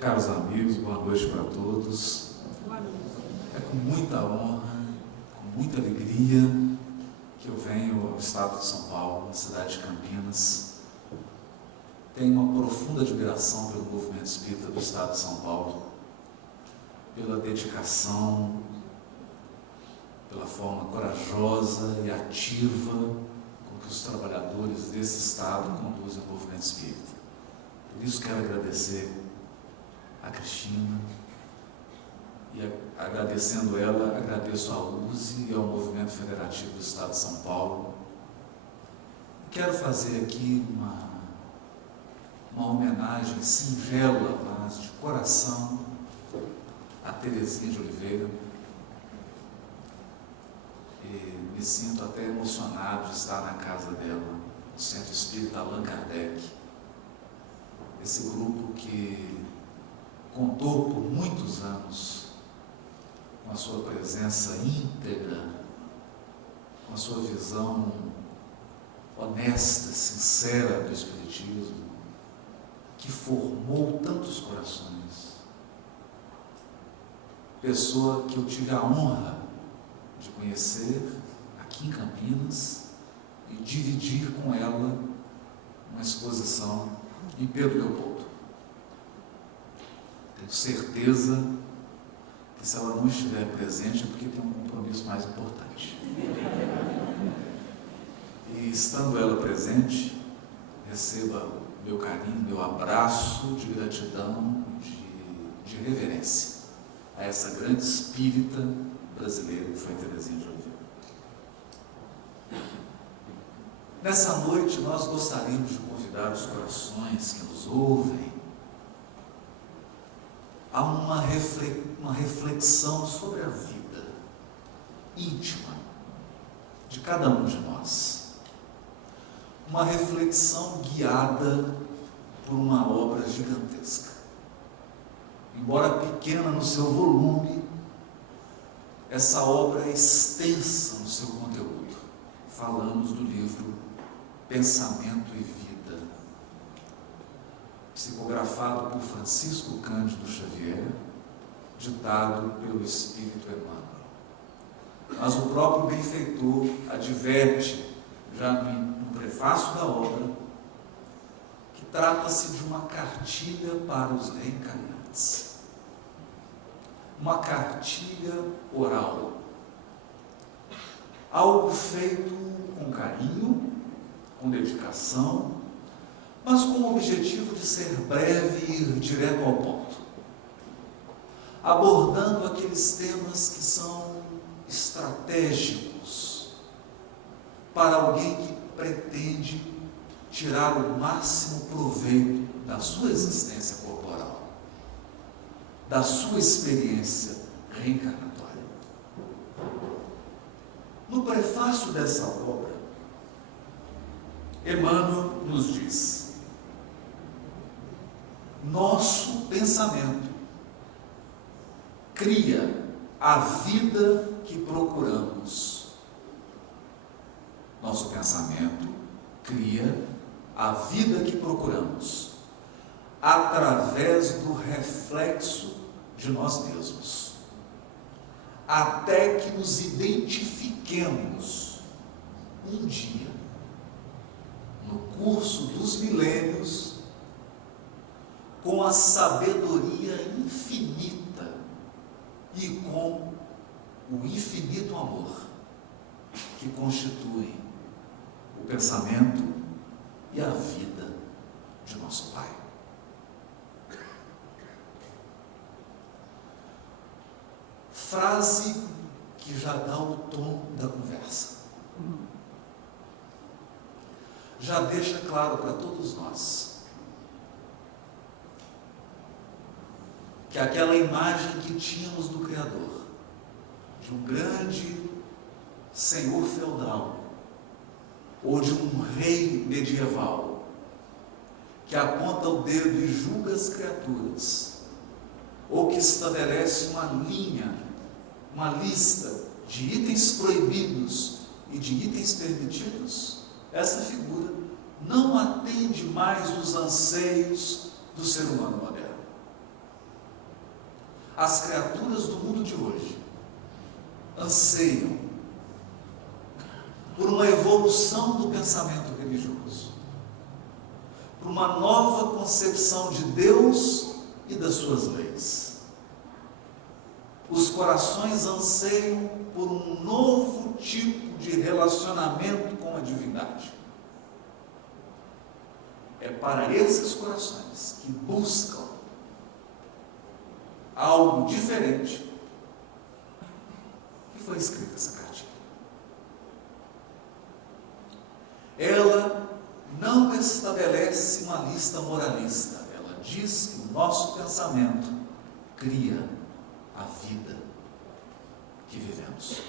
Caros amigos, boa noite para todos. É com muita honra, com muita alegria que eu venho ao estado de São Paulo, na cidade de Campinas. Tenho uma profunda admiração pelo movimento espírita do estado de São Paulo, pela dedicação, pela forma corajosa e ativa com que os trabalhadores desse estado conduzem o movimento espírita. Por isso quero agradecer a Cristina e, agradecendo ela, agradeço à USE e ao Movimento Federativo do Estado de São Paulo. Quero fazer aqui uma homenagem singela, mas de coração, a Terezinha de Oliveira. E me sinto até emocionado de estar na casa dela, no Centro Espírita Allan Kardec. Esse grupo que contou por muitos anos com a sua presença íntegra, com a sua visão honesta, sincera do Espiritismo, que formou tantos corações. Pessoa que eu tive a honra de conhecer aqui em Campinas e dividir com ela uma exposição em Pedro Leopoldo. Tenho certeza que se ela não estiver presente é porque tem um compromisso mais importante. E estando ela presente, receba meu carinho, meu abraço de gratidão, de reverência a essa grande espírita brasileira que foi Terezinha de Oliveira. Nessa noite nós gostaríamos de convidar os corações que nos ouvem a uma reflexão sobre a vida íntima de cada um de nós. Uma reflexão guiada por uma obra gigantesca. Embora pequena no seu volume, essa obra é extensa no seu conteúdo. Falamos do livro Pensamento e Vida, psicografado por Francisco Cândido Xavier, ditado pelo Espírito Emmanuel. Mas o próprio benfeitor adverte, já no prefácio da obra, que trata-se de uma cartilha para os reencarnantes. Uma cartilha oral. Algo feito com carinho, com dedicação, mas com o objetivo de ser breve e ir direto ao ponto, abordando aqueles temas que são estratégicos para alguém que pretende tirar o máximo proveito da sua existência corporal, da sua experiência reencarnatória. No prefácio dessa obra, Emmanuel nos diz: nosso pensamento cria a vida que procuramos. Nosso pensamento cria a vida que procuramos através do reflexo de nós mesmos, até que nos identifiquemos um dia, no curso dos milênios, com a sabedoria infinita e com o infinito amor que constituem o pensamento e a vida de nosso Pai. Frase que já dá o tom da conversa. Já deixa claro para todos nós que aquela imagem que tínhamos do Criador, de um grande senhor feudal, ou de um rei medieval, que aponta o dedo e julga as criaturas, ou que estabelece uma linha, uma lista de itens proibidos e de itens permitidos, essa figura não atende mais os anseios do ser humano moderno. as criaturas do mundo de hoje anseiam por uma evolução do pensamento religioso, por uma nova concepção de Deus e das suas leis. Os corações anseiam por um novo tipo de relacionamento com a divindade. É para esses corações que buscam algo diferente que foi escrita essa cartilha. Ela não estabelece uma lista moralista. Ela diz que o nosso pensamento cria a vida que vivemos.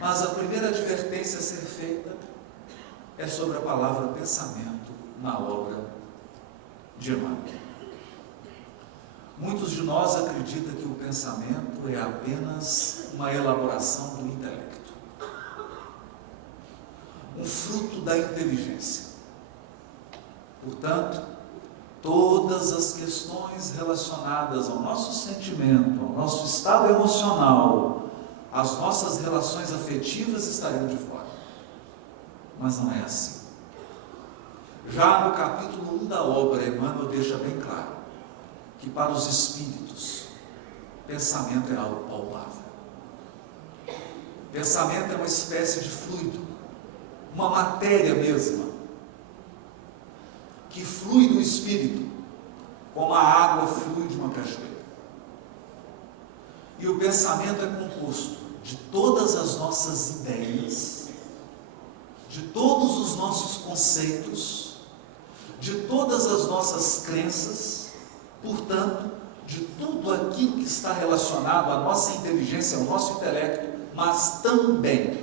Mas a primeira advertência a ser feita é sobre a palavra pensamento na obra de Emmanuel. Muitos de nós acreditam que o pensamento é apenas uma elaboração do intelecto, um fruto da inteligência. Portanto, todas as questões relacionadas ao nosso sentimento, ao nosso estado emocional, às nossas relações afetivas estariam de fora. Mas não é assim. Já no capítulo 1 da obra, Emmanuel deixa bem claro que para os espíritos, pensamento é algo palpável. Pensamento é uma espécie de fluido, uma matéria mesma, que flui do espírito, como a água flui de uma cachoeira. E o pensamento é composto de todas as nossas ideias, de todos os nossos conceitos, de todas as nossas crenças, portanto, de tudo aquilo que está relacionado à nossa inteligência, ao nosso intelecto, mas também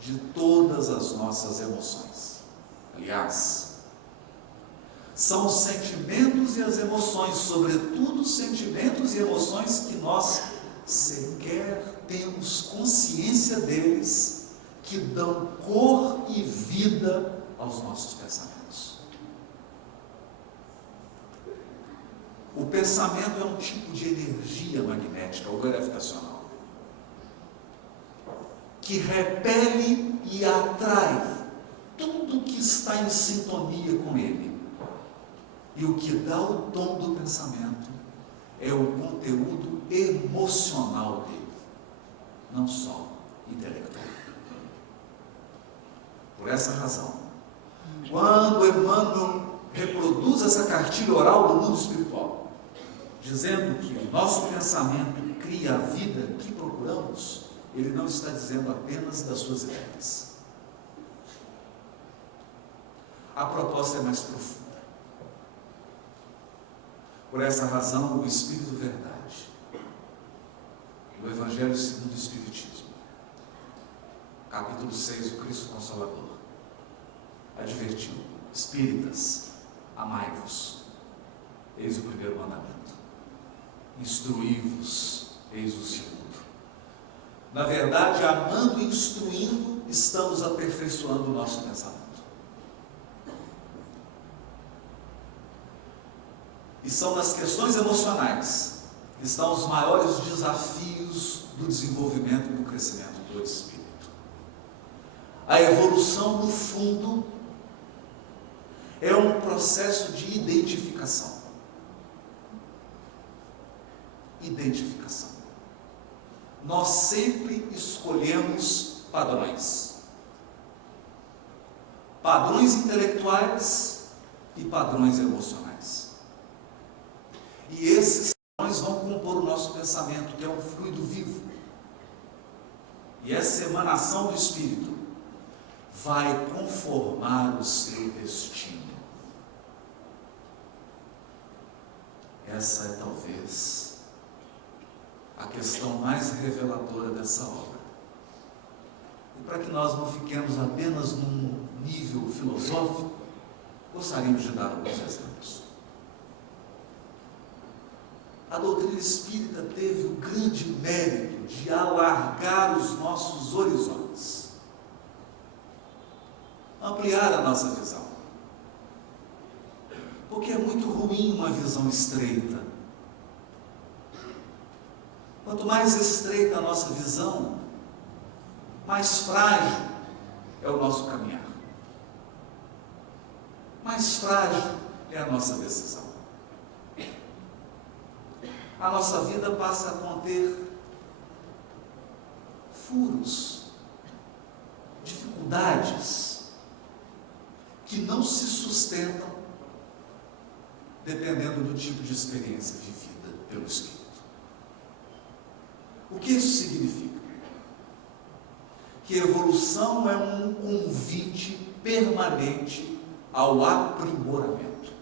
de todas as nossas emoções. Aliás, são os sentimentos e as emoções, sobretudo os sentimentos e emoções que nós sequer temos consciência deles, que dão cor e vida aos nossos pensamentos. O pensamento é um tipo de energia magnética ou gravitacional que repele e atrai tudo que está em sintonia com ele. E o que dá o tom do pensamento é o conteúdo emocional dele, não só intelectual. Por essa razão, quando Emmanuel reproduz essa cartilha oral do mundo espiritual, dizendo que o nosso pensamento cria a vida que procuramos, ele não está dizendo apenas das suas ideias. A proposta é mais profunda. Por essa razão, o Espírito Verdade, do Evangelho segundo o Espiritismo, capítulo 6, o Cristo Consolador, advertiu: espíritas, amai-vos, eis o primeiro mandamento. Instruí-vos, eis o segundo. Na verdade, amando e instruindo, estamos aperfeiçoando o nosso pensamento. E são nas questões emocionais que estão os maiores desafios do desenvolvimento e do crescimento do espírito. A evolução, no fundo, é um processo de identificação. Identificação. Nós sempre escolhemos padrões. Padrões intelectuais e padrões emocionais. E esses padrões vão compor o nosso pensamento, que é um fluido vivo. E essa emanação do Espírito vai conformar o seu destino. Essa é talvez a questão mais reveladora dessa obra. E para que nós não fiquemos apenas num nível filosófico, gostaríamos de dar alguns exemplos. A doutrina espírita teve o grande mérito de alargar os nossos horizontes, ampliar a nossa visão. Porque é muito ruim uma visão estreita, Quanto mais estreita a nossa visão, mais frágil é o nosso caminhar. Mais frágil é a nossa decisão. A nossa vida passa a conter furos, dificuldades que não se sustentam dependendo do tipo de experiência vivida pelo Espírito. O que isso significa? Que evolução é um convite permanente ao aprimoramento.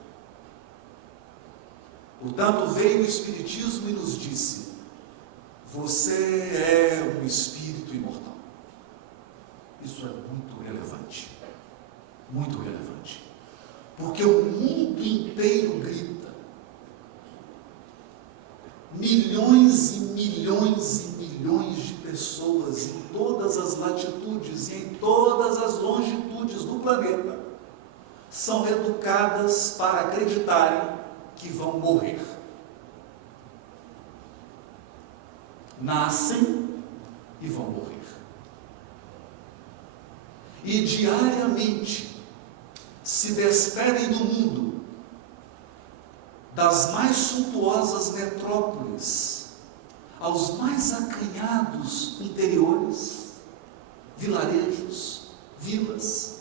Portanto, veio o Espiritismo e nos disse: você é um espírito imortal. Isso é muito relevante. Muito relevante. Porque o mundo inteiro grita. Milhões e milhões e milhões de pessoas em todas as latitudes e em todas as longitudes do planeta são educadas para acreditarem que vão morrer. Nascem e vão morrer. E diariamente se despedem do mundo, das mais suntuosas metrópoles aos mais acanhados interiores, vilarejos, vilas,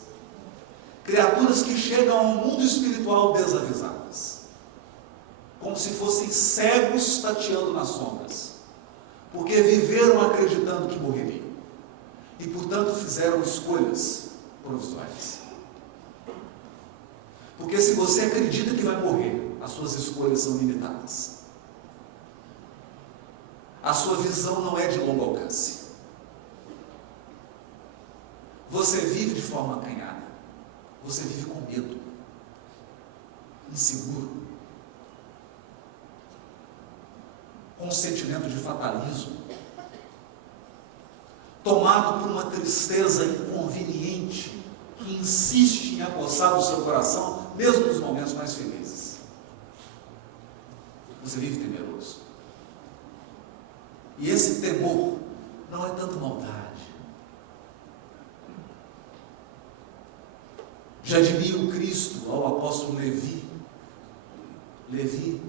criaturas que chegam ao mundo espiritual desavisadas, como se fossem cegos tateando nas sombras, porque viveram acreditando que morreriam e, portanto, fizeram escolhas provisórias. Porque se você acredita que vai morrer, as suas escolhas são limitadas. A sua visão não é de longo alcance. Você vive de forma acanhada. Você vive com medo, inseguro, com um sentimento de fatalismo, tomado por uma tristeza inconveniente que insiste em apossar o seu coração, mesmo nos momentos mais felizes. Você vive temeroso. E esse temor não é tanto maldade. Já diria o Cristo ao apóstolo Levi: Levi,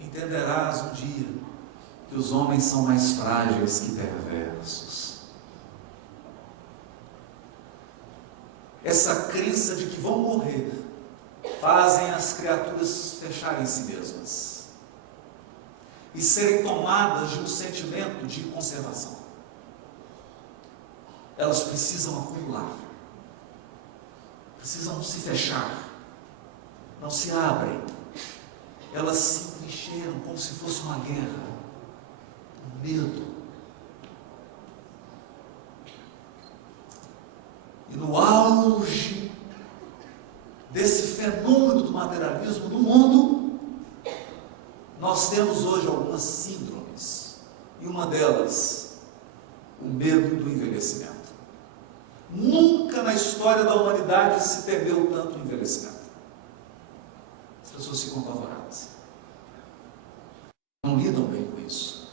entenderás um dia que os homens são mais frágeis que perversos. Essa crença de que vão morrer fazem as criaturas fecharem em si mesmas e serem tomadas de um sentimento de conservação. Elas precisam acumular, precisam se fechar, não se abrem. Elas se encheiram como se fosse uma guerra, um medo. E no auge desse fenômeno do materialismo no mundo, nós temos hoje algumas síndromes, e uma delas, o medo do envelhecimento. Nunca na história da humanidade se temeu tanto o envelhecimento. As pessoas ficam apavoradas, não lidam bem com isso,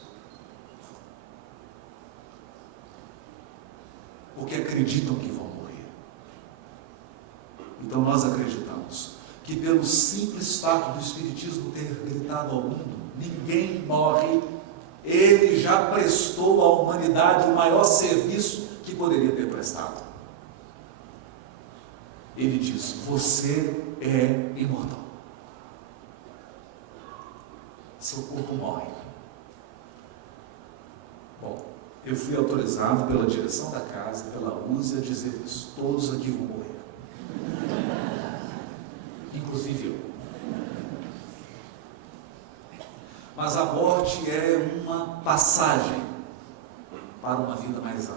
porque acreditam que vão morrer. Então nós acreditamos que pelo simples fato do Espiritismo ter gritado ao mundo: ninguém morre, ele já prestou à humanidade o maior serviço que poderia ter prestado. Ele diz: você é imortal. Seu corpo morre. Bom, eu fui autorizado pela direção da casa, pela USE, a dizer isso: todos aqui vão morrer. Inclusive eu. Mas a morte é uma passagem para uma vida mais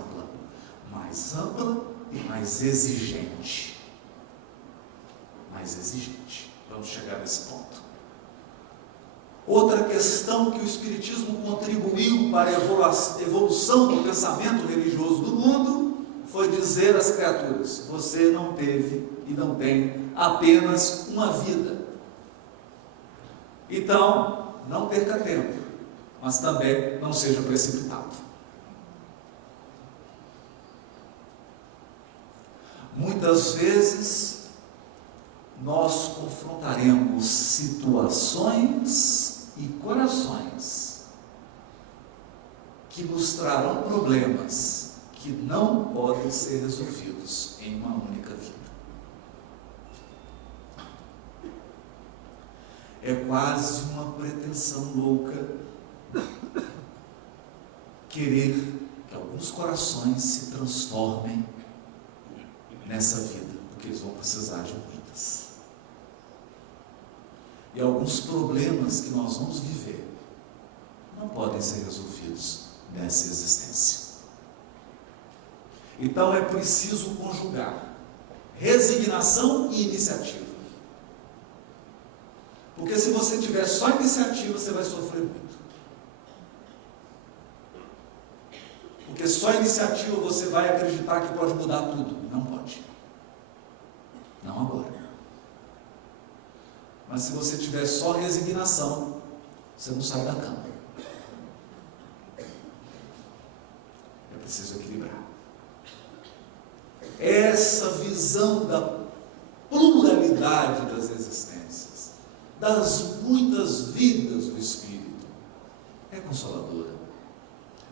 ampla e mais exigente. Mais exigente. Vamos chegar nesse ponto. Outra questão que o Espiritismo contribuiu para a evolução do pensamento religioso do mundo foi dizer às criaturas: você não teve e não tem apenas uma vida. Então, não perca tempo mas também não seja precipitado. Muitas vezes nós confrontaremos situações e corações que nos trarão problemas que não podem ser resolvidos em uma única vida. É quase uma pretensão louca querer que alguns corações se transformem nessa vida, porque eles vão precisar de muitas. E alguns problemas que nós vamos viver não podem ser resolvidos nessa existência. Então é preciso conjugar resignação e iniciativa. Porque se você tiver só iniciativa, você vai sofrer muito. Porque só iniciativa você vai acreditar que pode mudar tudo. Não pode. Não agora. Mas se você tiver só resignação, você não sai da cama. É preciso equilibrar. Essa visão da pluralidade das existências, das muitas vidas do Espírito, é consoladora,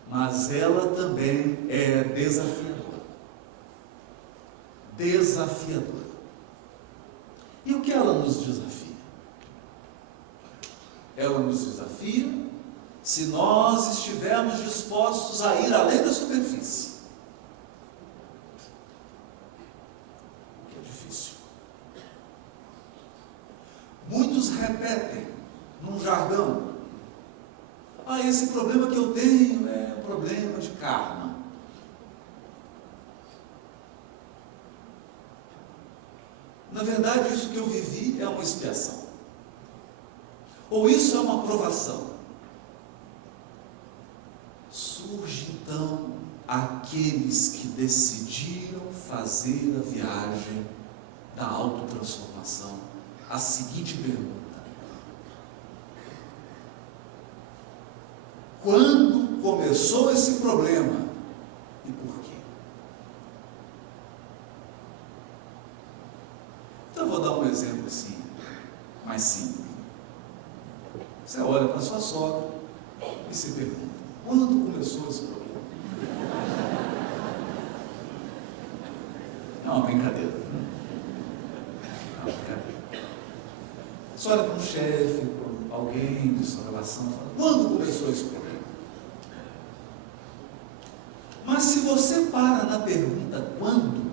mas ela também é desafiadora. Desafiadora. E o que ela nos desafia? Ela nos desafia se nós estivermos dispostos a ir além da superfície. O que é difícil. Muitos repetem num jargão: esse problema que eu tenho é um problema de karma. Na verdade, isso que eu vivi é uma expiação. Ou isso é uma provação. Surge então aqueles que decidiram fazer a viagem da autotransformação. A seguinte pergunta: quando começou esse problema e por quê? Então eu vou dar um exemplo assim, mais simples. Você olha para sua sogra e se pergunta: quando começou esse problema? É uma brincadeira. É uma brincadeira. Você olha para um chefe, para alguém de sua relação, e fala: quando começou esse problema? Mas se você para na pergunta quando,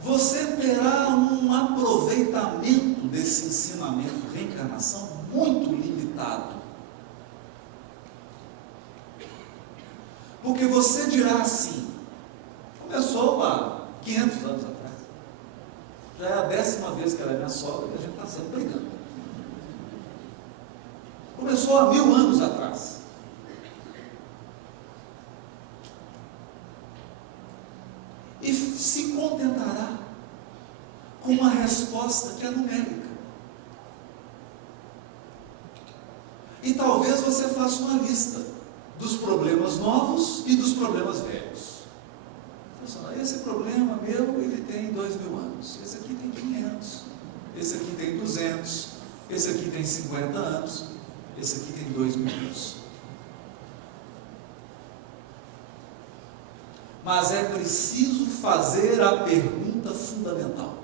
você terá um aproveitamento desse ensinamento reencarnação muito limitado. Porque você dirá assim: começou há 500 anos atrás. Já é a 10ª vez que ela é minha sogra e a gente está sempre brigando. Começou há 1000 anos atrás. E se contentará com uma resposta que é numérica. E talvez você faça uma lista dos problemas novos e dos problemas velhos. Esse problema meu, ele tem 2000 anos, esse aqui tem 500, esse aqui tem 200, esse aqui tem 50 anos, esse aqui tem 2000 anos. Mas é preciso fazer a pergunta fundamental: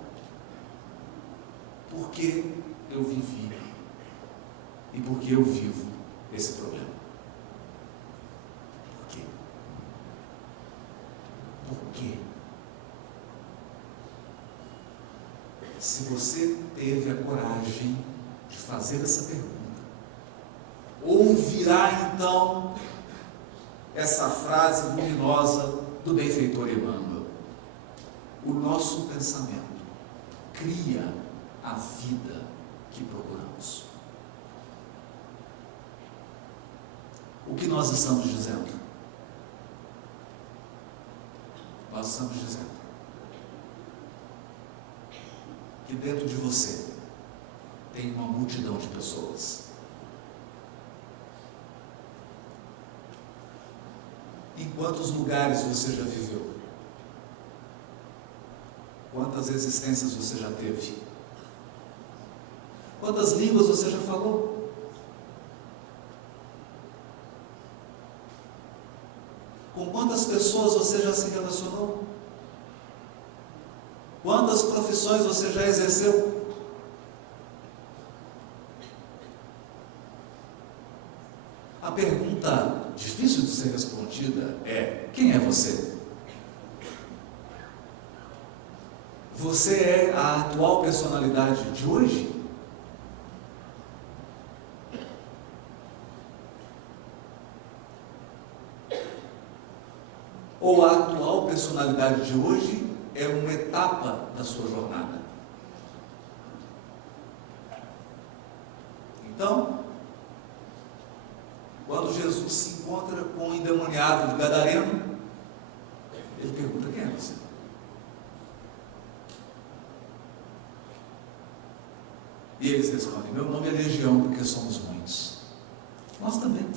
por que eu vivi e por que eu vivo esse problema? Por quê? Por quê? Se você teve a coragem de fazer essa pergunta, ouvirá então essa frase luminosa do benfeitor Emmanuel: o nosso pensamento cria a vida que procuramos. O que nós estamos dizendo? Nós estamos dizendo que dentro de você tem uma multidão de pessoas Em quantos lugares você já viveu? Quantas existências você já teve? Quantas línguas você já falou? Com quantas pessoas você já se relacionou? Quantas profissões você já exerceu? A pergunta difícil de ser respondida é: quem é você? Você é a atual personalidade de hoje? Ou a atual personalidade de hoje é uma etapa da sua jornada? Então, quando Jesus se encontra com o endemoniado de Gadareno, ele pergunta: quem é você? E eles respondem: meu nome é Legião, porque somos muitos. Nós também.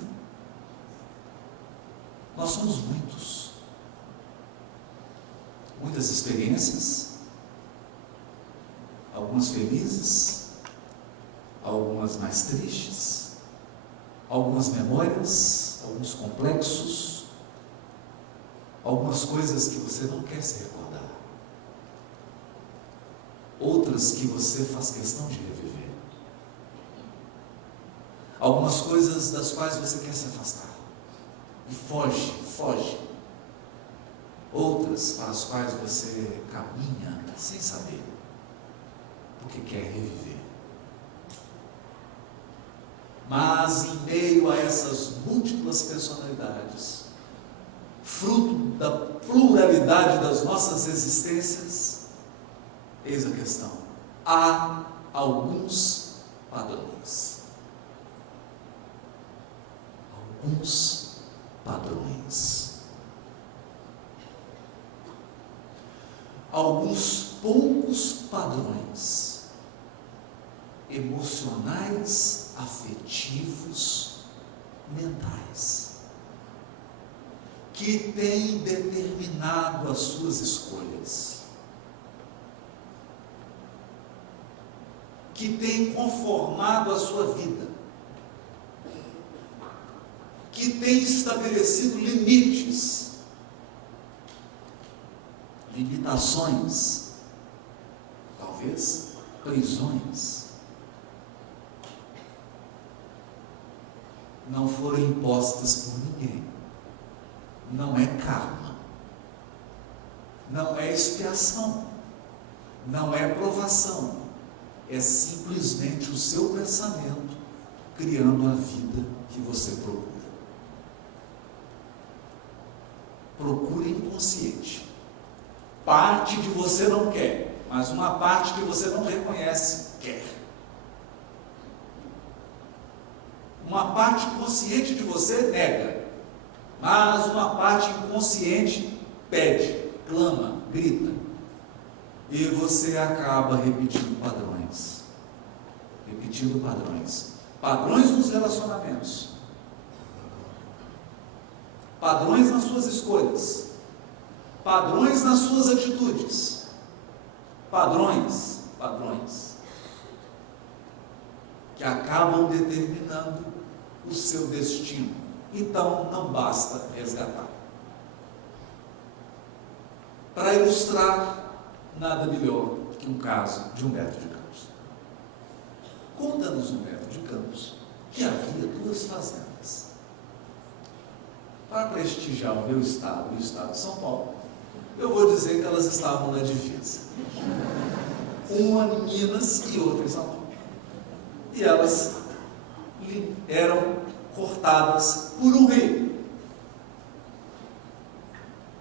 Nós somos muitos. Muitas experiências, algumas felizes, algumas mais tristes, algumas memórias, alguns complexos, algumas coisas que você não quer se recordar, outras que você faz questão de reviver, algumas coisas das quais você quer se afastar e foge, outras para as quais você caminha sem saber, porque quer reviver. Mas em meio a essas múltiplas personalidades, fruto da pluralidade das nossas existências, eis a questão: há alguns padrões. Alguns padrões. Alguns poucos padrões emocionais, afetivos, mentais, que têm determinado as suas escolhas, que têm conformado a sua vida, que têm estabelecido limites, limitações, talvez prisões. Não foram impostas por ninguém. Não é karma, não é expiação, não é provação, é simplesmente o seu pensamento criando a vida que você procura. Procura inconsciente. Parte de você não quer, mas uma parte que você não reconhece quer. Uma parte consciente de você nega, mas uma parte inconsciente pede, clama, grita. E você acaba repetindo padrões. Repetindo padrões. Padrões nos relacionamentos. Padrões nas suas escolhas. Padrões nas suas atitudes. Padrões. Que acabam determinando o seu destino. Então, não basta resgatar. Para ilustrar, nada melhor que um caso de Humberto de Campos. Conta-nos Humberto de Campos que havia 2 fazendas. Para prestigiar o meu estado e o estado de São Paulo, eu vou dizer que elas estavam na divisa. Uma em Minas e outra em São Paulo. E elas eram cortadas por um rio.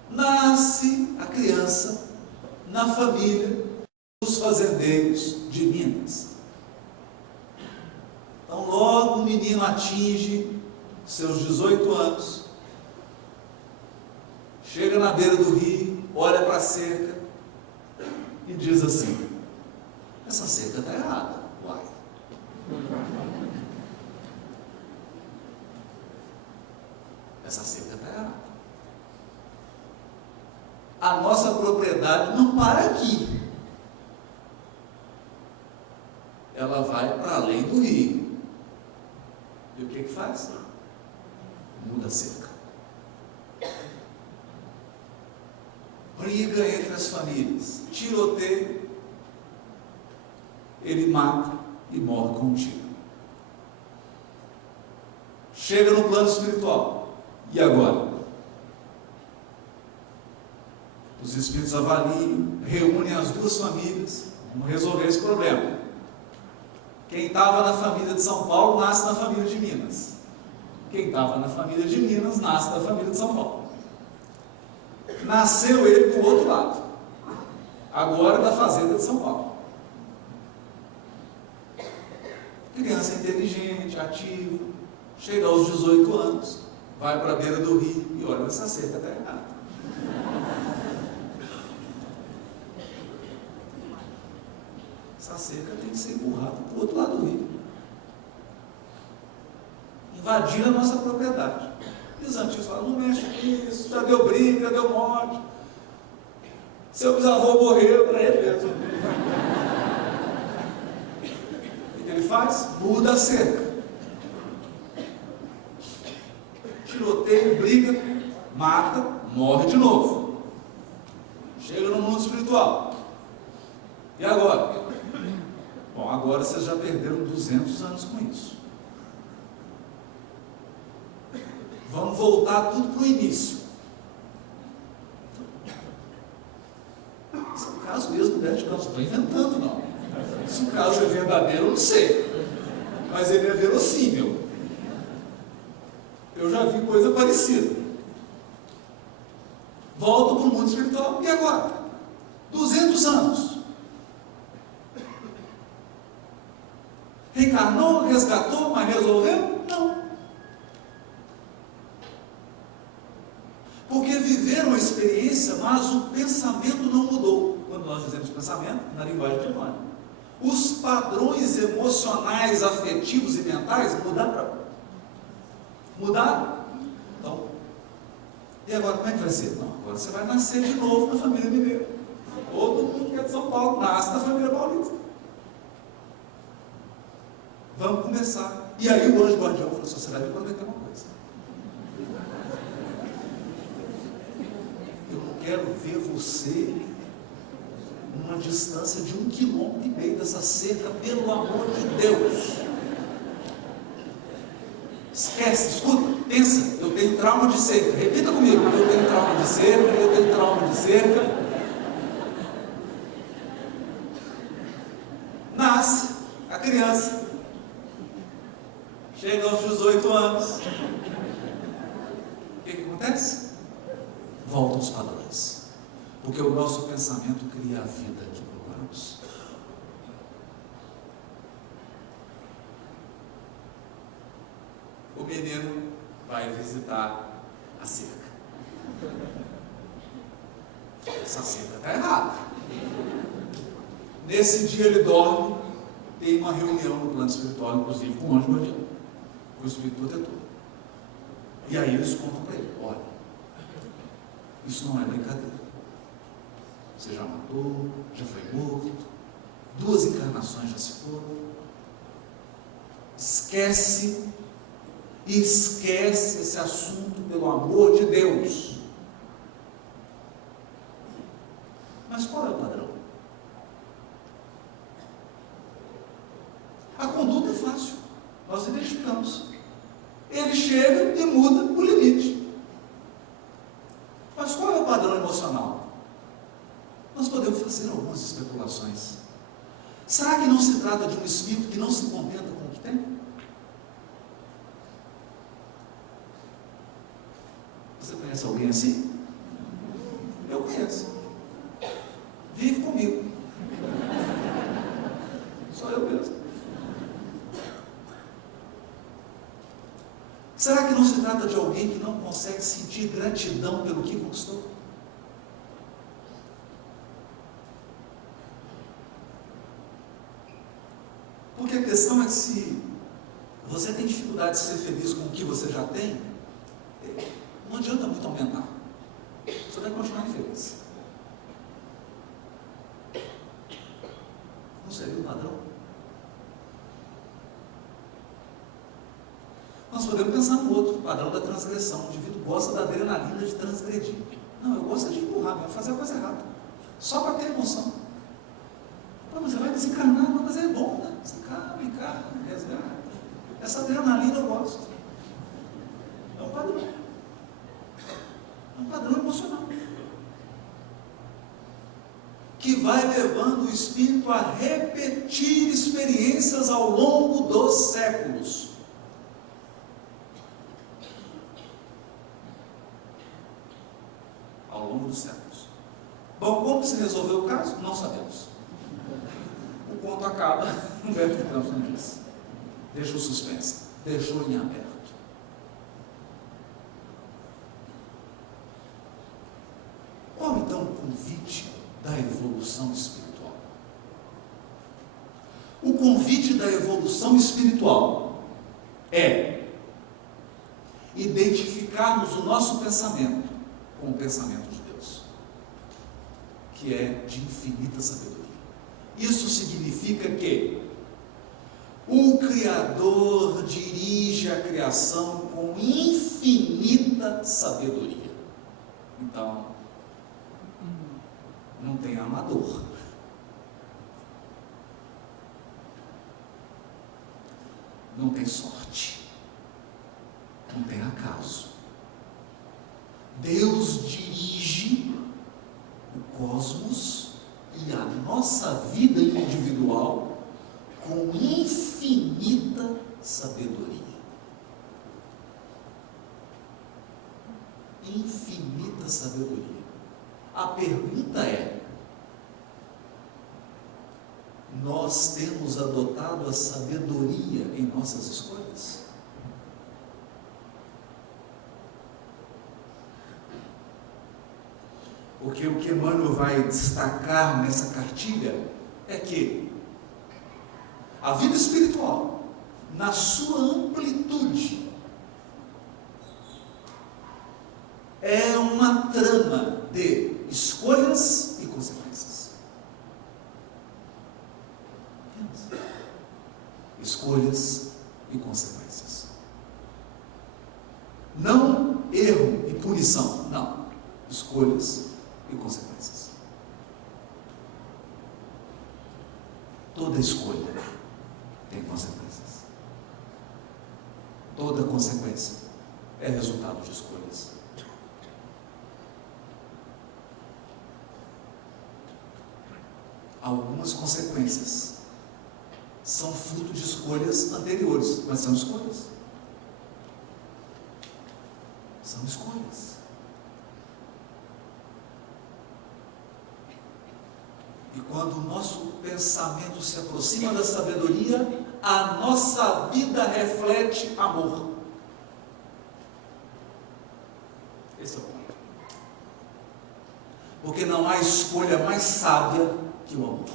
Nasce a criança na família dos fazendeiros de Minas. Então, logo o menino atinge seus 18 anos, chega na beira do rio, olha para a cerca e diz assim: essa cerca está errada, uai. Essa cerca está errada. a nossa propriedade não para aqui. Ela vai para além do rio. E o que faz? Muda a cerca. Briga entre as famílias, tiroteio, ele mata e morre com um tiro. Chega no plano espiritual. E agora? Os espíritos avaliam, reúnem as duas famílias, vamos resolver esse problema. Quem estava na família de São Paulo, nasce na família de Minas. Quem estava na família de Minas, nasce na família de São Paulo. Nasceu ele do outro lado, agora da fazenda de São Paulo. Criança inteligente, ativa, chega aos 18 anos, vai para a beira do rio e olha, essa cerca está errada. Essa cerca tem que ser empurrada para o outro lado do rio. Invadir a nossa propriedade. E os antigos falam, não mexe com isso, já deu briga, já deu morte. Seu bisavô morreu para ele mesmo. O que ele faz? Muda a cerca. Tiroteio, briga, mata, morre de novo. Chega no mundo espiritual. E agora? Bom, agora vocês já perderam 200 anos com isso. Vamos voltar tudo para o início. Esse é o caso mesmo do Bert Campos, não estou inventando não. Se o caso é verdadeiro, eu não sei. Mas ele é verossímil. Eu já vi coisa parecida. Volto para o mundo espiritual. E agora? 200 anos. Reencarnou, resgatou, mas resolveu? Não. Porque viveram a experiência, mas o pensamento não mudou. Quando nós dizemos pensamento, na linguagem de Emmanuel, os padrões emocionais, afetivos e mentais mudaram. Mudaram? Então, e agora como é que vai ser? Não, agora você vai nascer de novo na família mineira. Todo mundo que é de São Paulo nasce na família paulista. Vamos começar. E aí o anjo guardião falou assim, você vai me prometer uma coisa. Eu não quero ver você numa distância de 1,5 km dessa cerca, pelo amor de Deus. Esquece, escuta, pensa, eu tenho trauma de cerca. Repita comigo, eu tenho trauma de cerca, eu tenho trauma de cerca. Nasce a criança. Chega aos 18 anos. O que acontece? Voltam os padrões. Porque o nosso pensamento cria a vida que procuramos. O menino vai visitar a cerca. Essa cerca está errada. Nesse dia ele dorme, tem uma reunião no plano espiritual, inclusive com o anjo guardião, com o espírito protetor. E aí eles contam para ele, olha, isso não é brincadeira. Você já matou, já foi morto, 2 encarnações já se foram. Esquece esse assunto, pelo amor de Deus. Mas qual é o padrão? A conduta é fácil, nós identificamos. Ele chega e muda o limite. Mas qual é o padrão emocional? Nós podemos fazer algumas especulações. Será que não se trata de um espírito que não se contenta com o que tem? Você conhece alguém assim? Eu conheço. Vive comigo. Só eu mesmo. Será que não se trata de alguém que não consegue sentir gratidão pelo que conquistou? Porque a questão é que se você tem dificuldade de ser feliz com o que você já tem, não adianta muito aumentar. Você vai continuar infeliz. Nós podemos pensar no outro, padrão da transgressão. O indivíduo gosta da adrenalina de transgredir. Não, eu gosto de empurrar, vai fazer a coisa errada. Só para ter emoção. Não, mas você vai desencarnar, não, mas é bom, né? Encarna, resgata. Essa adrenalina eu gosto. É um padrão. É um padrão emocional. Que vai levando o espírito a repetir experiências ao longo dos séculos. Ao longo dos séculos. Bom, como se resolveu o caso? Não sabemos. O conto acaba no verbo que Deus não disse. Deixa o suspense, deixou em aberto. Qual então o convite da evolução espiritual? O convite da evolução espiritual é identificarmos o nosso pensamento com o pensamento de Deus, que é de infinita sabedoria. Isso significa que o Criador dirige a criação com infinita sabedoria. Então, não tem amador. Não tem sorte. Não tem acaso. Deus dirige o cosmos e a nossa vida individual com infinita sabedoria. Infinita sabedoria. A pergunta é: nós temos adotado a sabedoria em nossas escolhas? Porque o que Emmanuel vai destacar nessa cartilha é que a vida espiritual, na sua amplitude, é uma trama de escolhas e consequências. Escolhas e consequências. Não erro e punição, não. Escolhas e consequências. Toda escolha tem consequências. Toda consequência é resultado de escolhas. Algumas consequências são fruto de escolhas anteriores, mas são escolhas. São escolhas. E quando o nosso pensamento se aproxima da sabedoria, a nossa vida reflete amor. Esse é o ponto. Porque não há escolha mais sábia que o amor.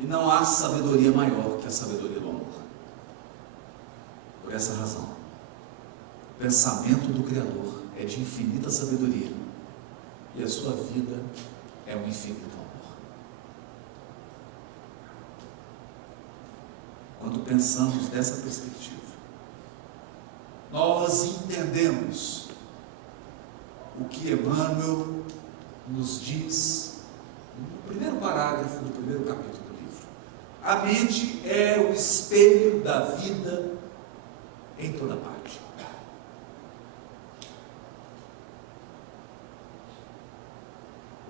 E não há sabedoria maior que a sabedoria do amor. Por essa razão, o pensamento do Criador é de infinita sabedoria. E a sua vida é um infinito amor. Quando pensamos dessa perspectiva, nós entendemos o que Emmanuel nos diz no primeiro parágrafo do primeiro capítulo do livro. A mente é o espelho da vida em toda parte.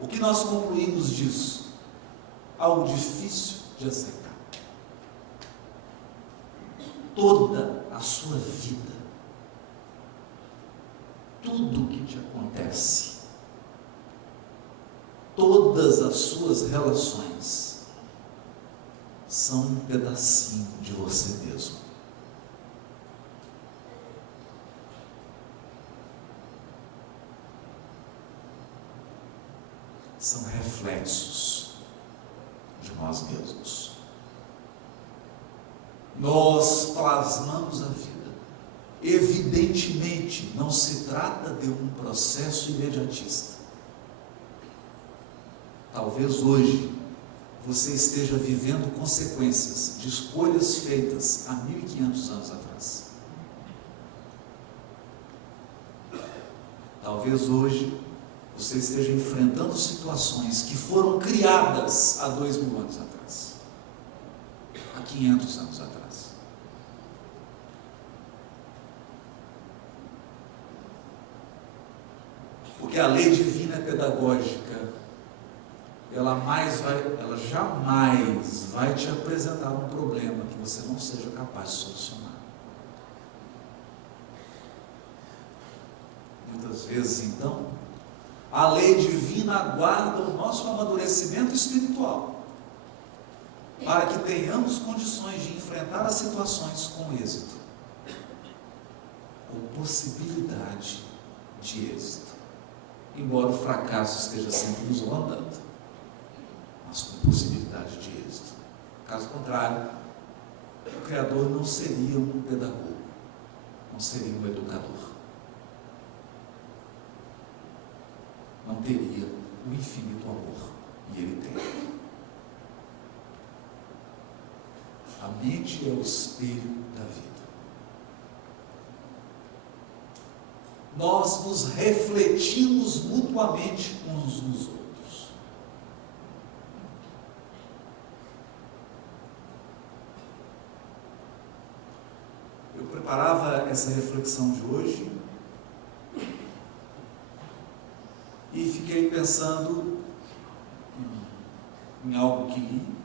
O que nós concluímos disso? Algo difícil de aceitar. Toda a sua vida, tudo o que te acontece, todas as suas relações, são um pedacinho de você mesmo. São reflexos de nós mesmos. Nós plasmamos a vida. Evidentemente, não se trata de um processo imediatista. Talvez hoje você esteja vivendo consequências de escolhas feitas há 1500 anos atrás. Talvez hoje você esteja enfrentando situações que foram criadas há 2000 anos atrás, há 500 anos atrás. Porque a lei divina é pedagógica, ela jamais vai te apresentar um problema que você não seja capaz de solucionar. Muitas vezes, então, a lei divina aguarda o nosso amadurecimento espiritual, para que tenhamos condições de enfrentar as situações com êxito, com possibilidade de êxito. Embora o fracasso esteja sempre nos rondando, mas com possibilidade de êxito. Caso contrário, o Criador não seria um pedagogo, não seria um educador. Não teria o infinito amor, e Ele tem. A mente é o espelho da vida. Nós nos refletimos mutuamente uns nos outros. Eu preparava essa reflexão de hoje e fiquei pensando em algo que li,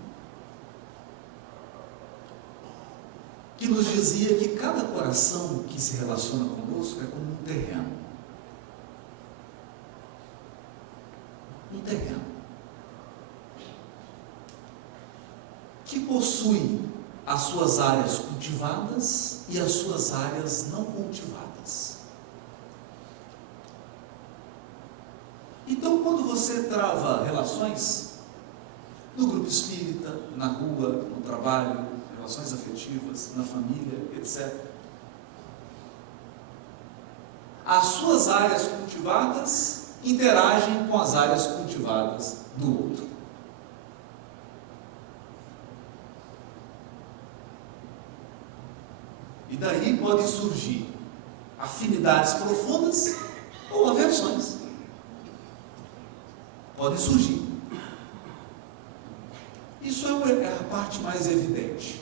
que nos dizia que cada coração que se relaciona conosco é como um terreno. Um terreno que possui as suas áreas cultivadas e as suas áreas não cultivadas. Então, quando você trava relações no grupo espírita, na rua, no trabalho, relações afetivas, na família, etc. As suas áreas cultivadas interagem com as áreas cultivadas do outro. E daí podem surgir afinidades profundas ou aversões. Podem surgir. Isso é a parte mais evidente.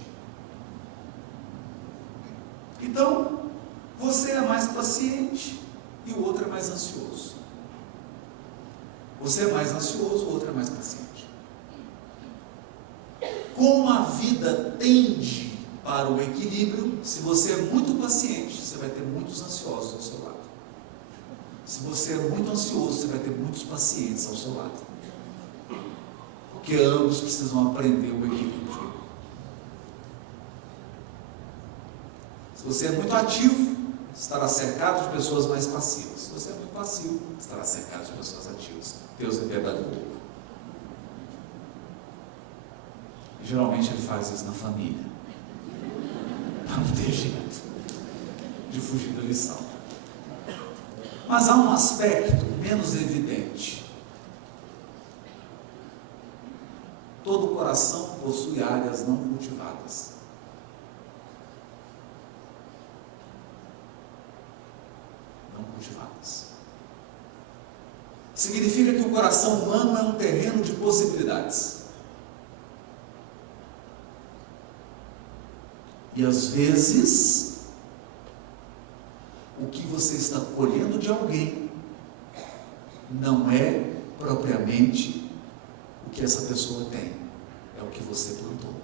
Então, você é mais paciente e o outro é mais ansioso. Você é mais ansioso, o outro é mais paciente. Como a vida tende para o equilíbrio, se você é muito paciente, você vai ter muitos ansiosos ao seu lado. Se você é muito ansioso, você vai ter muitos pacientes ao seu lado. Porque ambos precisam aprender o equilíbrio. Se você é muito ativo, estará cercado de pessoas mais passivas. Se você é muito passivo, estará cercado de pessoas ativas. Deus é pedagogo. E geralmente Ele faz isso na família. Não tem jeito de fugir da lição. Mas há um aspecto menos evidente. Todo coração possui áreas não cultivadas. Não cultivadas. Significa que o coração humano é um terreno de possibilidades. E às vezes, o que você está colhendo de alguém não é propriamente o que essa pessoa tem, é o que você plantou.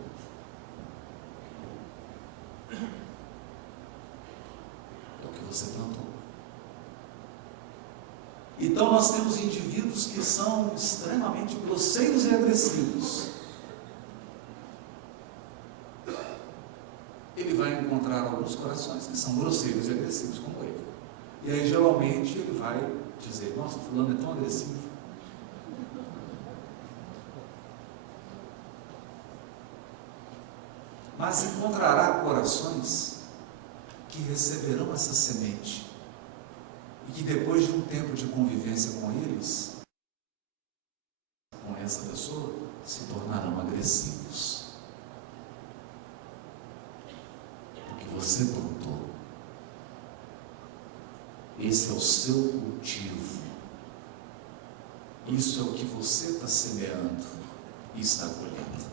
É o que você plantou. Então nós temos indivíduos que são extremamente grosseiros e agressivos. Ele vai encontrar alguns corações que são grosseiros e agressivos como ele. E aí geralmente ele vai dizer, nossa, fulano é tão agressivo. Mas encontrará corações que receberão essa semente e que depois de um tempo de convivência com eles, com essa pessoa, se tornarão agressivos. Porque você plantou. Esse é o seu cultivo. Isso é o que você está semeando e está colhendo.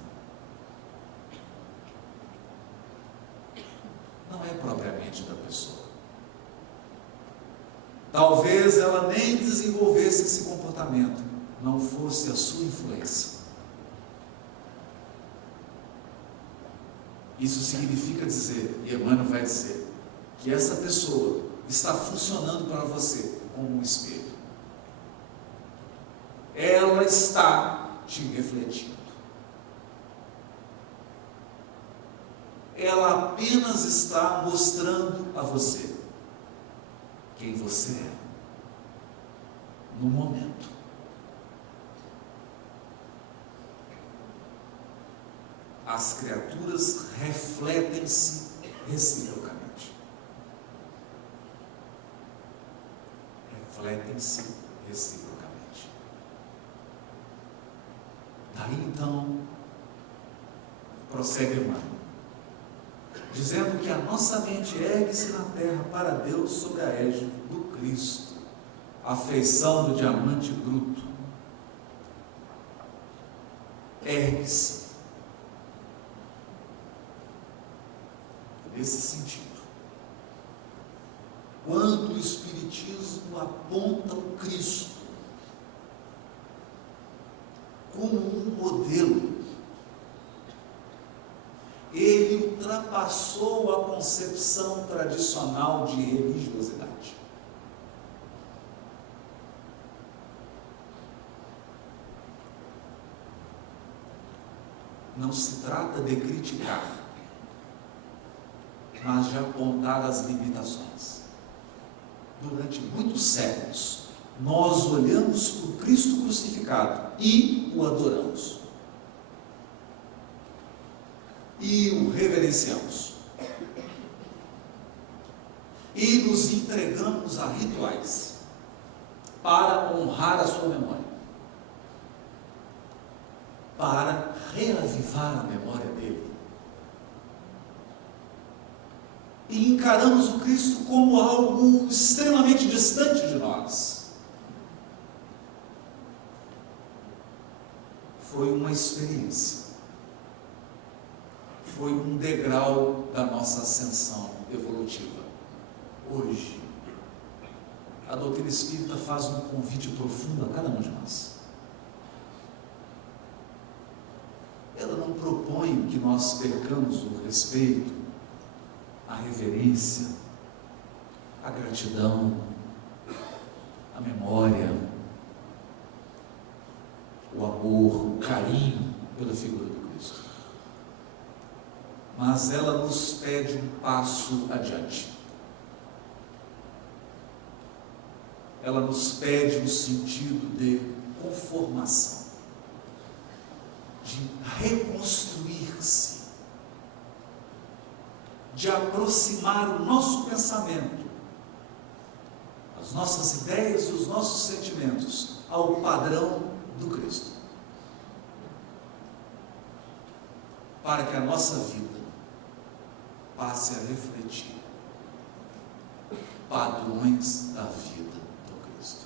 Não é propriamente da pessoa. Talvez ela nem desenvolvesse esse comportamento, não fosse a sua influência. Isso significa dizer, e Emmanuel vai dizer, que essa pessoa está funcionando para você como um espelho. Ela está te refletindo. Ela apenas está mostrando a você quem você é no momento. As criaturas refletem-se reciprocamente. Refletem-se reciprocamente. Daí então, prossegue Emmanuel, dizendo que a nossa mente ergue-se na terra para Deus sob a égide do Cristo, a feição do diamante bruto. Ergue-se. Nesse sentido, quando o Espiritismo aponta o Cristo como um modelo, ele ultrapassou a concepção tradicional de religiosidade. Não se trata de criticar, mas de apontar as limitações. Durante muitos séculos, nós olhamos para o Cristo crucificado e o adoramos. E o reverenciamos. E nos entregamos a rituais para honrar a sua memória, para reavivar a memória dele. E encaramos o Cristo como algo extremamente distante de nós. Foi uma experiência, foi um degrau da nossa ascensão evolutiva. Hoje, a doutrina espírita faz um convite profundo a cada um de nós. Ela não propõe que nós percamos o respeito, a reverência, a gratidão, a memória, o amor, o carinho pela figura do Cristo. Mas ela nos pede um passo adiante. Ela nos pede no sentido de conformação, de reconstruir-se, de aproximar o nosso pensamento, as nossas ideias e os nossos sentimentos ao padrão do Cristo, para que a nossa vida passe a refletir padrões da vida do Cristo.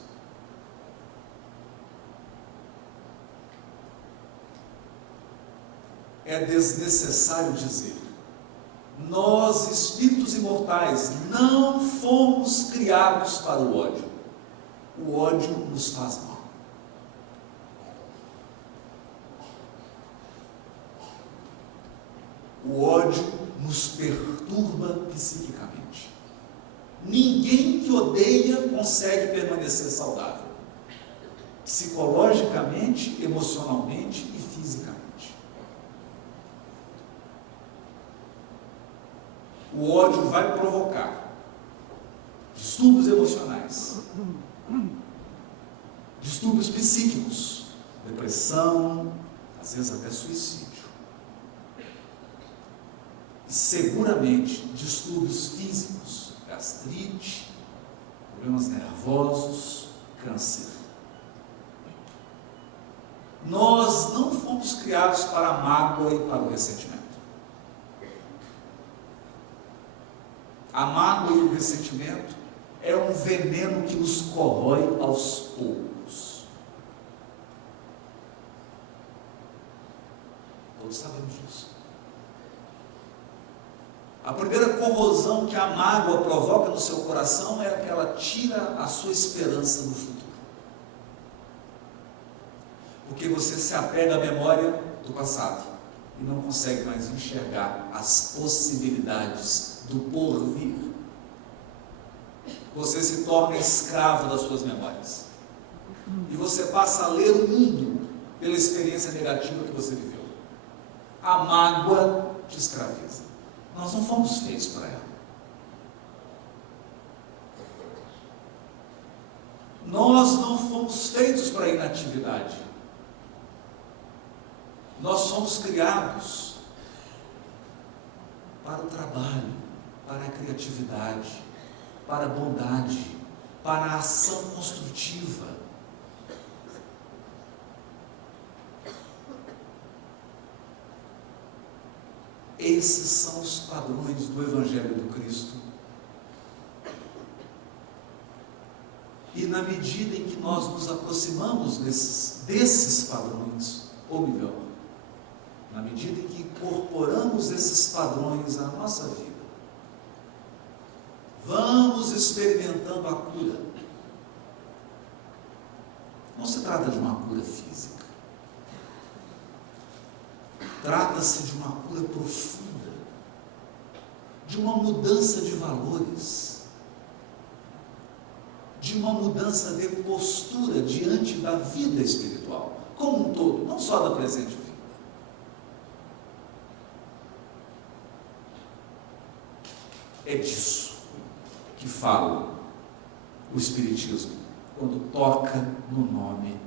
É desnecessário dizer: nós, espíritos imortais, não fomos criados para o ódio. O ódio nos faz mal. O ódio nos perturba psiquicamente. Ninguém que odeia consegue permanecer saudável, psicologicamente, emocionalmente e fisicamente. O ódio vai provocar distúrbios emocionais, distúrbios psíquicos, depressão, às vezes até suicídio. E seguramente distúrbios físicos, gastrite, problemas nervosos, câncer. Nós não fomos criados para a mágoa e para o ressentimento. A mágoa e o ressentimento é um veneno que nos corrói aos poucos. Todos sabemos disso. A primeira corrosão que a mágoa provoca no seu coração é que ela tira a sua esperança no futuro. Porque você se apega à memória do passado e não consegue mais enxergar as possibilidades do porvir. Você se torna escravo das suas memórias. E você passa a ler o mundo pela experiência negativa que você viveu. A mágoa te escraviza. Nós não fomos feitos para ela. Nós não fomos feitos para a inatividade. Nós somos criados para o trabalho, para a criatividade, para a bondade, para a ação construtiva. Esses são os padrões do Evangelho do Cristo. E na medida em que nós nos aproximamos desses padrões, ou melhor, na medida em que incorporamos esses padrões à nossa vida, vamos experimentando a cura. Não se trata de uma cura física. Trata-se de uma cura profunda, de uma mudança de valores, de uma mudança de postura diante da vida espiritual, como um todo, não só da presente vida. É disso que fala o Espiritismo quando toca no nome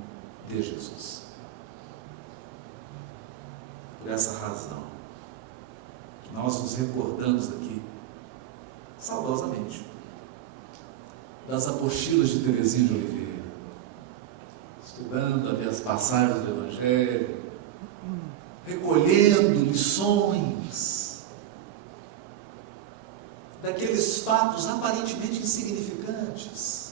de Jesus. Por essa razão, que nós nos recordamos aqui, saudosamente, das apostilas de Teresinha de Oliveira, estudando ali as passagens do Evangelho, recolhendo lições daqueles fatos aparentemente insignificantes.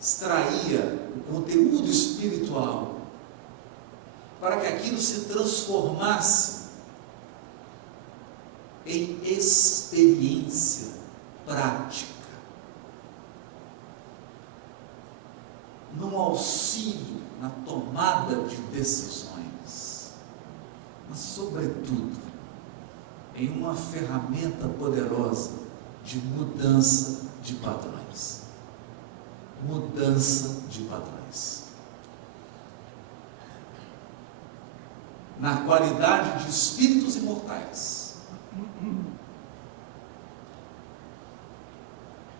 Extraía o conteúdo espiritual para que aquilo se transformasse em experiência prática, num auxílio na tomada de decisões, mas sobretudo em uma ferramenta poderosa de mudança de padrões. Mudança de padrões. Na qualidade de espíritos imortais,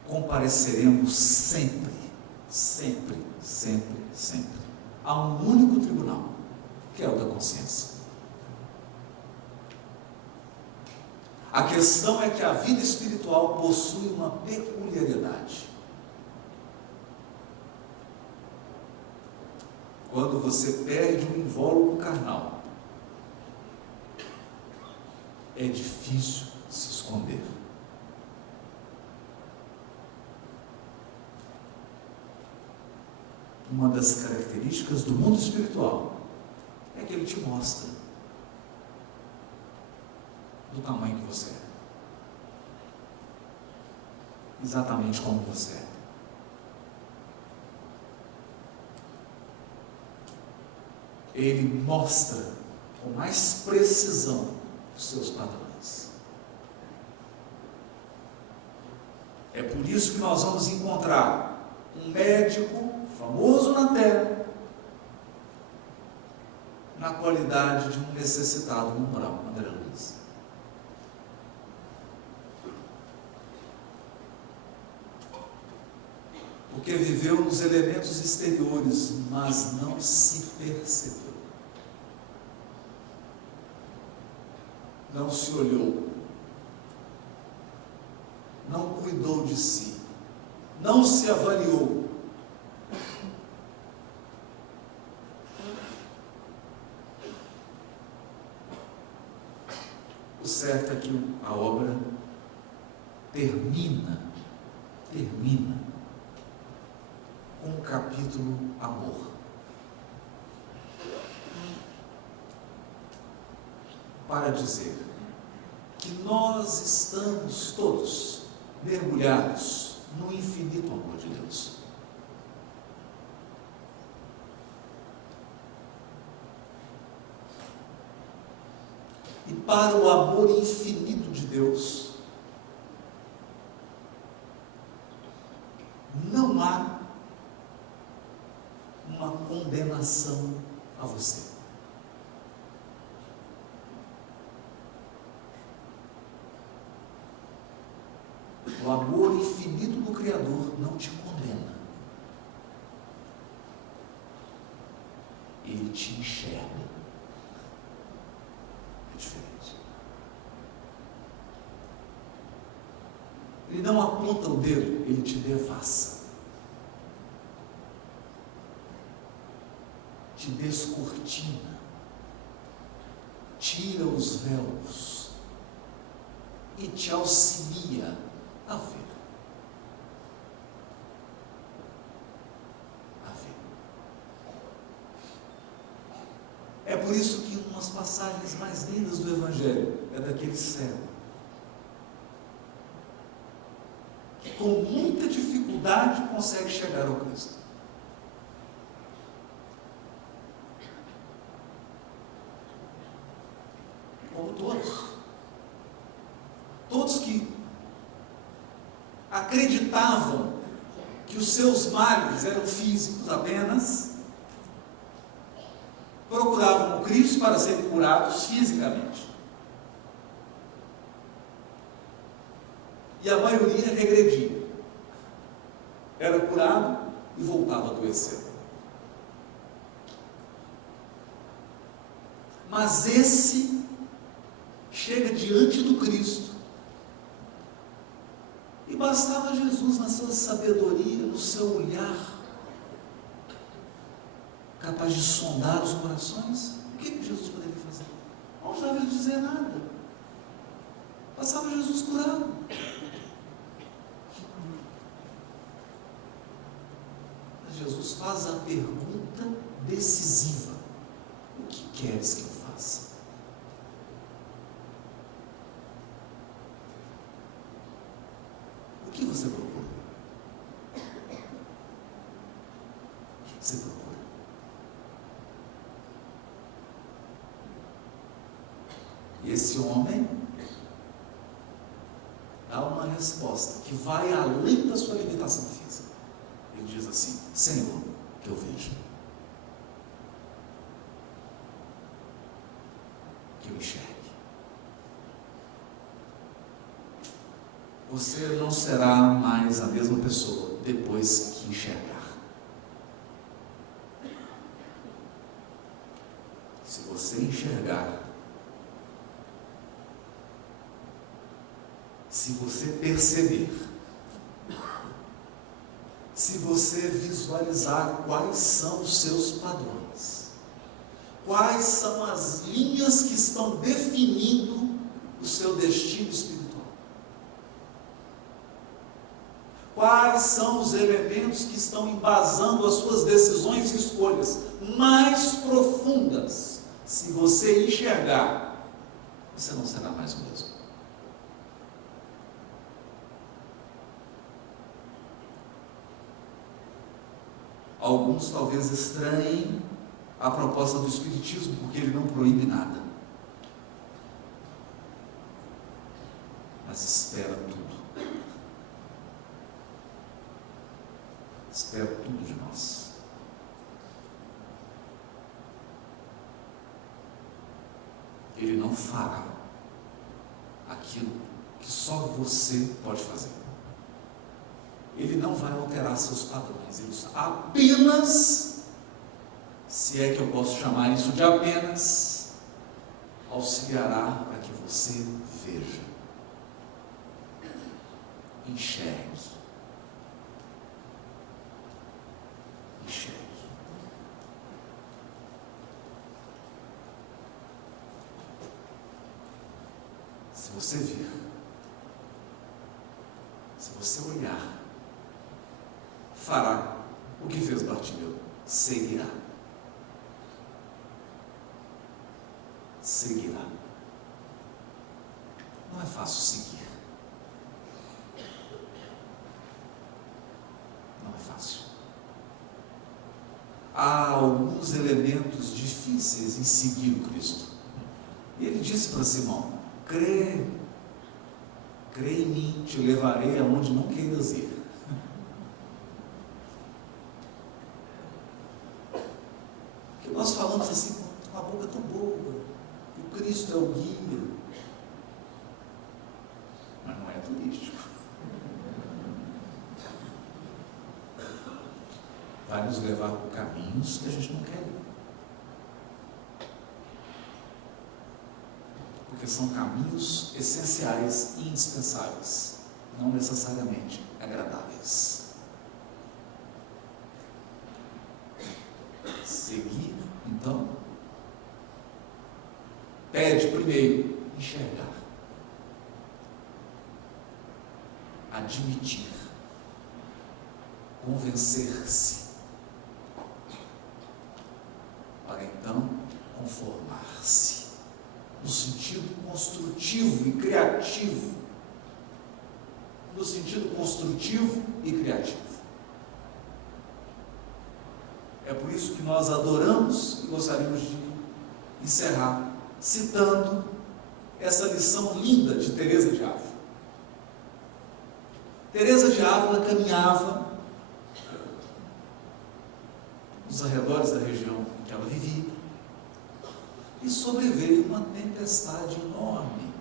compareceremos sempre a um único tribunal, que é o da consciência. A questão é que a vida espiritual possui uma peculiaridade. Quando você perde um invólucro carnal, é difícil se esconder. Uma das características do mundo espiritual é que ele te mostra do tamanho que você é. Exatamente como você é. Ele mostra com mais precisão os seus padrões. É por isso que nós vamos encontrar um médico famoso na terra na qualidade de um necessitado no moral, André Luiz. Porque viveu nos elementos exteriores, mas não se percebeu. Não se olhou. Não cuidou de si. não se avaliou. O certo é que a obra termina com um capítulo amor. Para dizer que nós estamos todos mergulhados no infinito amor de Deus. E para o amor infinito de Deus, não há uma condenação a você. O amor infinito do Criador não te condena. Ele te enxerga. É diferente. Ele não aponta o dedo, ele te devassa. Te descortina. Tira os véus. E te auxilia a ver. É por isso que umas passagens mais lindas do Evangelho é daquele cego que com muita dificuldade consegue chegar ao Cristo. Como todos que acreditavam que os seus males eram físicos apenas, procuravam o Cristo para serem curados fisicamente. E a maioria regredia. Era curado e voltava a adoecer. Mas esse chega diante do Cristo. E bastava Jesus, na sua sabedoria, no seu olhar, capaz de sondar os corações. O que Jesus poderia fazer? Não precisava ele dizer nada. Passava Jesus curado. Mas Jesus faz a pergunta decisiva: o que queres que eu faça? O que você procura? O que você procura? E esse homem dá uma resposta que vai além da sua limitação física. Ele diz assim: Senhor, que eu veja, que eu enxergue. Você não será mais a mesma pessoa depois que enxergar. Se você enxergar, se você perceber, se você visualizar quais são os seus padrões, quais são as linhas que estão definindo o seu destino espiritual, quais são os elementos que estão embasando as suas decisões e escolhas mais profundas, se você enxergar, você não será mais o mesmo. Alguns talvez estranhem a proposta do Espiritismo, porque ele não proíbe nada. Mas espera tudo. Espera tudo de nós. Ele não fará aquilo que só você pode fazer. Ele não vai alterar seus padrões. Ele apenas, se é que eu posso chamar isso de apenas, auxiliará para que você veja, enxergue, você vir, se você olhar, fará o que fez Bartimeu, seguirá. Seguirá. Não é fácil seguir. Não é fácil. Há alguns elementos difíceis em seguir o Cristo. E ele disse para Simão: crê em mim, te levarei aonde não queiras ir. Que nós falamos assim com a boca tão boa, o Cristo é o guia, mas não é turístico. Vai nos levar por caminhos que a gente não quer ir. Porque são caminhos essenciais e indispensáveis, não necessariamente agradáveis. Seguir, então, pede primeiro enxergar, admitir, convencer-se, para então conformar-se, no sentido construtivo e criativo. No sentido construtivo e criativo. É por isso que nós adoramos e gostaríamos de encerrar citando essa lição linda de Teresa de Ávila. Teresa de Ávila caminhava nos arredores da região em que ela vivia e sobreveio uma tempestade enorme.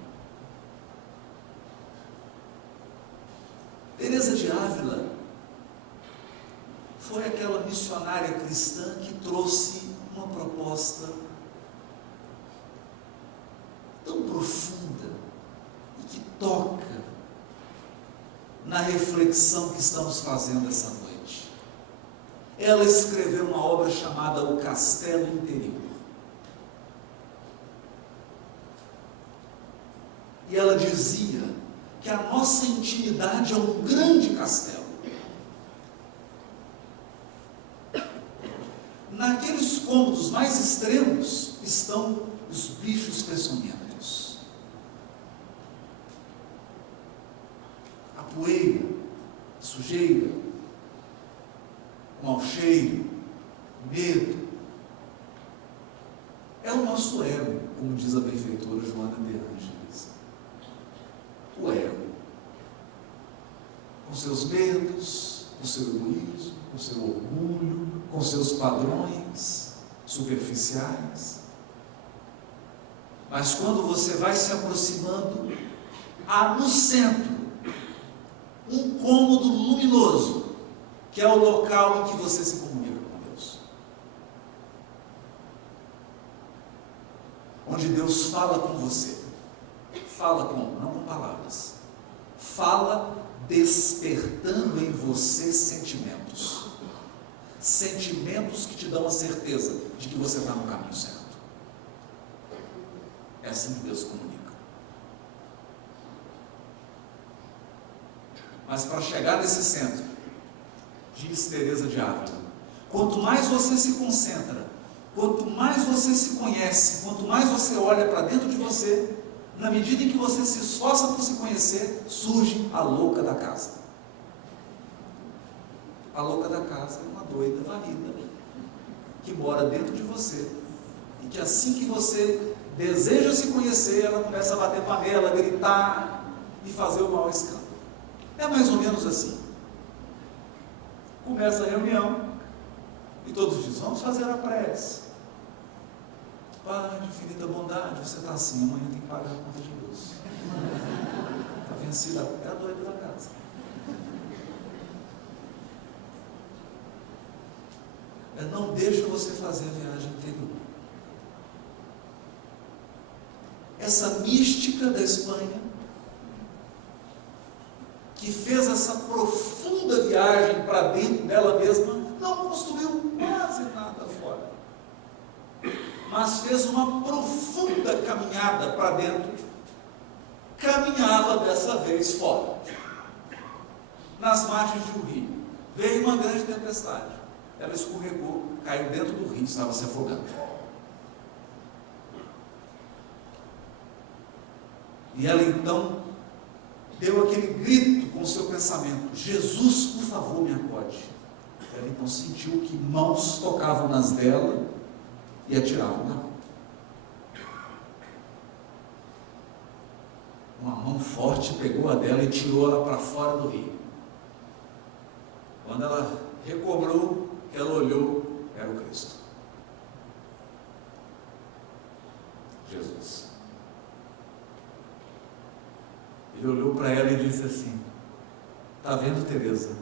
Teresa de Ávila foi aquela missionária cristã que trouxe uma proposta tão profunda e que toca na reflexão que estamos fazendo essa noite. Ela escreveu uma obra chamada O Castelo Interior. E ela dizia que a nossa intimidade é um grande castelo. Naqueles cômodos mais extremos estão os bichos peçonhentos. A poeira, a sujeira, o mau cheiro, o medo. É o nosso ego, como diz a benfeitora Joana de Ângeles. O ego. Com seus medos, com seu egoísmo, com seu orgulho, com seus padrões superficiais. Mas quando você vai se aproximando, há no centro um cômodo luminoso, que é o local em que você se comunica com Deus. Onde Deus fala com você. Fala como? Não com palavras. Fala despertando em você sentimentos. Sentimentos que te dão a certeza de que você está no caminho certo. É assim que Deus comunica. Mas para chegar nesse centro, diz Teresa de Ávila, quanto mais você se concentra, quanto mais você se conhece, quanto mais você olha para dentro de você, na medida em que você se esforça por se conhecer, surge a louca da casa. A louca da casa é uma doida varrida que mora dentro de você e que assim que você deseja se conhecer, ela começa a bater panela, gritar e fazer o maior escândalo. É mais ou menos assim. Começa a reunião e todos dizem, vamos fazer a prece. Pai de infinita bondade, você está assim, amanhã tem que pagar a conta de luz. Está vencida, é a doida da casa. Não deixa você fazer a viagem interior. Essa mística da Espanha, que fez essa profunda viagem para dentro dela mesma, não construiu quase nada fora, mas fez uma profunda caminhada para dentro, caminhava dessa vez fora, nas margens de um rio. Veio uma grande tempestade. Ela escorregou, caiu dentro do rio, estava se afogando. E ela então deu aquele grito com o seu pensamento: Jesus, por favor, me acode. Ela então sentiu que mãos tocavam nas dela e a tiravam da água. Uma mão forte pegou a dela e tirou ela para fora do rio. Quando ela recobrou, ela olhou, era o Cristo. Jesus. Ele olhou para ela e disse assim: está vendo, Teresa,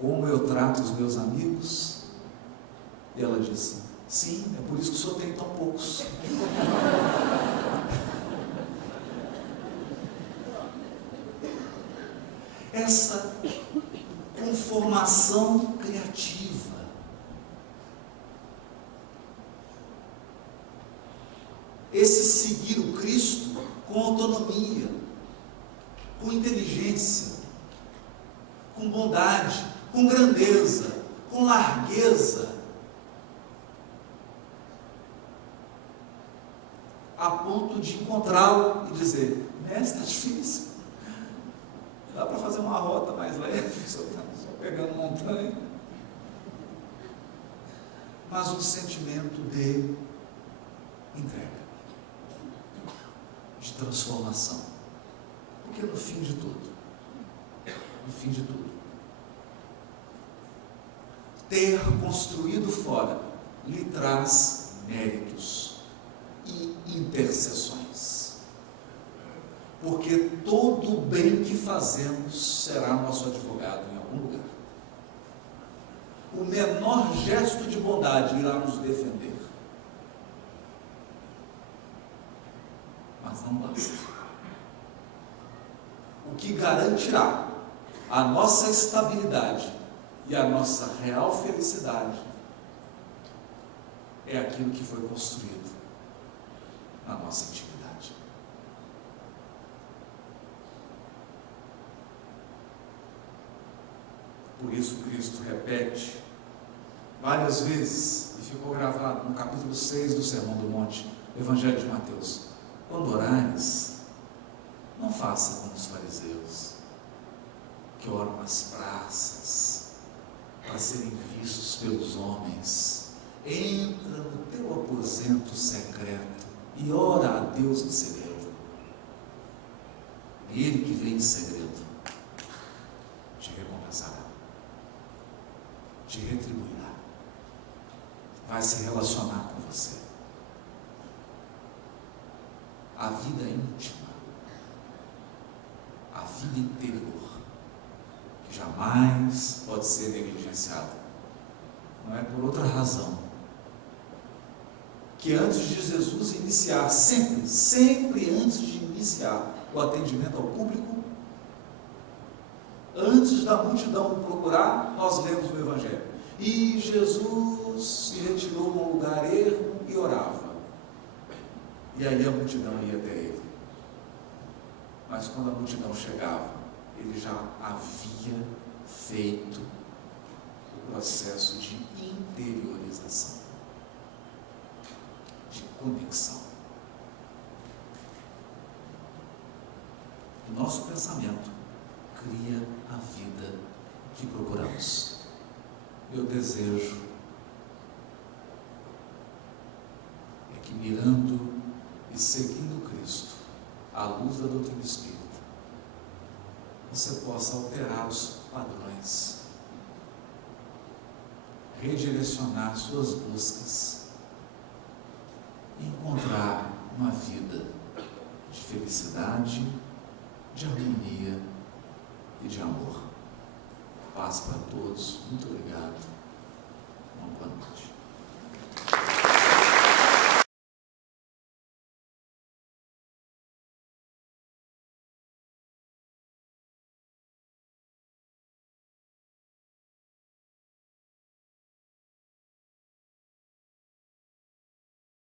como eu trato os meus amigos? E ela disse: sim, é por isso que o senhor tem tão poucos. Essa conformação criativa, esse seguir o Cristo com autonomia, com inteligência, com bondade, com grandeza, com largueza, a ponto de encontrá-lo e dizer: mestre, está difícil, dá para fazer uma rota mais leve, só pegando montanha. Mas um sentimento de entrega, de transformação. Porque no fim de tudo, ter construído fora lhe traz méritos e intercessões. Porque todo o bem que fazemos será nosso advogado em algum lugar. O menor gesto de bondade irá nos defender. Mas não basta. O que garantirá a nossa estabilidade e a nossa real felicidade é aquilo que foi construído na nossa intimidade. Por isso Cristo repete várias vezes, e ficou gravado no capítulo 6 do Sermão do Monte, Evangelho de Mateus: quando orares, não faça como os fariseus, que oram nas praças, para serem vistos pelos homens. Entra no teu aposento secreto e ora a Deus em segredo. Ele que vem em segredo te recompensará, te retribuirá, vai se relacionar com você. A vida íntima, a vida interior, que jamais pode ser negligenciada, não é por outra razão que antes de Jesus iniciar, sempre antes de iniciar o atendimento ao público, antes da multidão o procurar, nós lemos no Evangelho: e Jesus se retirou a um lugar ermo e orava. E aí a multidão ia até ele. Mas quando a multidão chegava, ele já havia feito o processo de interiorização, de conexão. O nosso pensamento cria a vida que procuramos. Meu desejo é que, mirando e seguindo Cristo, à luz da doutrina espírita, você possa alterar os padrões, redirecionar suas buscas e encontrar uma vida de felicidade, de harmonia e de amor. Paz para todos. Muito obrigado. Uma boa noite.